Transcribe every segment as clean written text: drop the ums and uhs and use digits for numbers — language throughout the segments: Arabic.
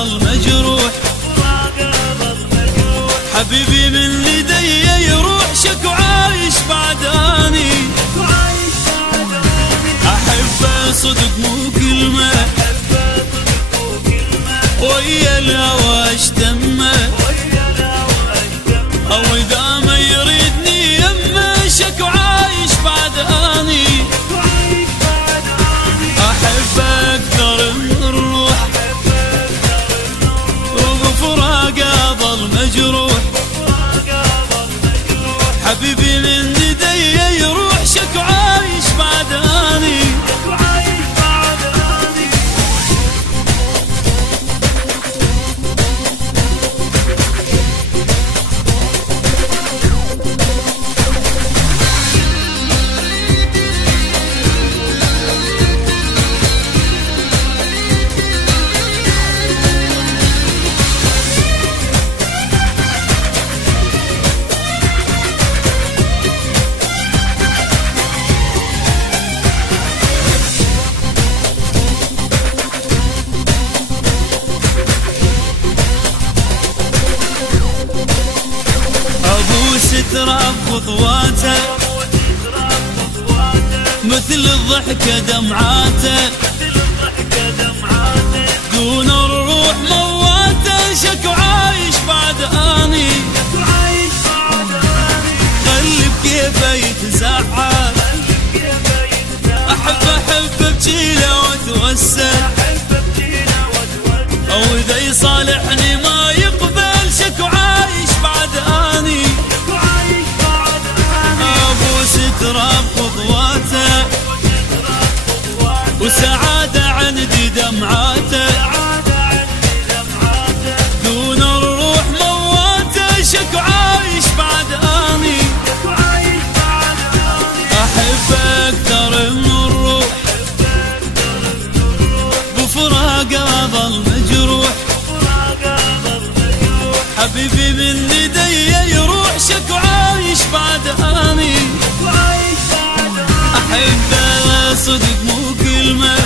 ظل مجروح، حبيبي من لدي يروح شك وعايش بعداني. أحبه صدق مو كلمة، ويا الهوى اشتمه، أو إذا ما يريدني يمه شك وعايش بعداني. أحبه أكثر من الروح، وبفراقه ظل مجروح، حبيبي من لدي يروح شك وعايش بعداني. تراب خطواته مثل الضحكة دمعاته، دون الروح مواته شك وعايش بعداني. قلب كيفه يتزعل، أحب بجيله واتوسل، أو إذا يصالحني ما يقبل شك وعايش بعداني. تراب خطواته وسعادة عندي دمعاته، دون الروح مواته شك وعايش بعداني. أحبه أكثر من الروح، بفراقه ظل مجروح، حبيبي من لدي يروح شك وعايش بعداني. أحبه صدق مو كلمة،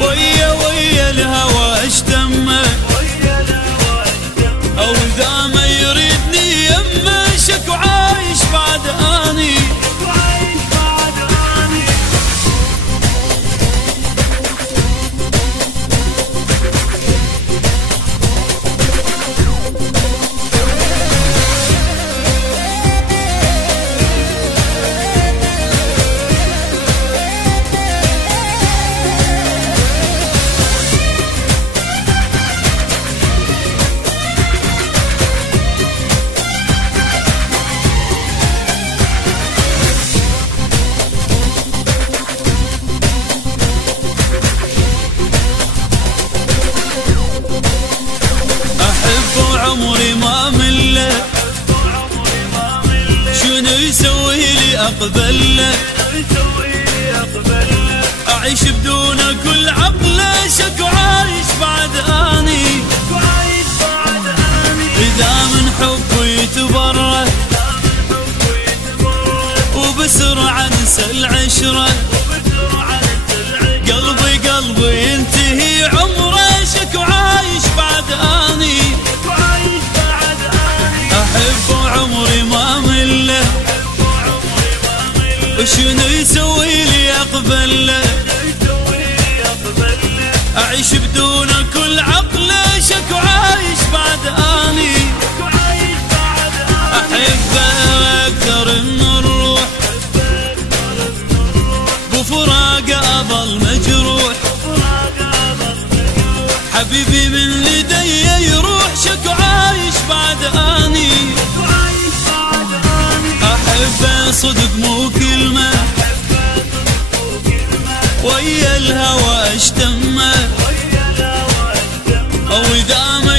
ويا الهوى اشتمه، أو إذا ما يريدني يمه شك وعايش بعداني. عمري ما مله، شنو يسوي لي أقبله، أعيش بدون كل عقله شك وعايش بعداني. إذا من حبه يتبرى وبسرعة ننسى العشرة، قلبي ينتهي عمره شك وعايش بعداني. أحبه عمري ما مله، وشنو يسوي لي أقبله، أعيش بدون كل عقله شك وعايش بعداني. أحبه أكثر من الروح، بفراقه ظل مجروح، حبيبي من لدي يروح شك وعايش بعداني. أحبه صدق مو كلمة، ويا الهوى اشتمه، أو إذا ما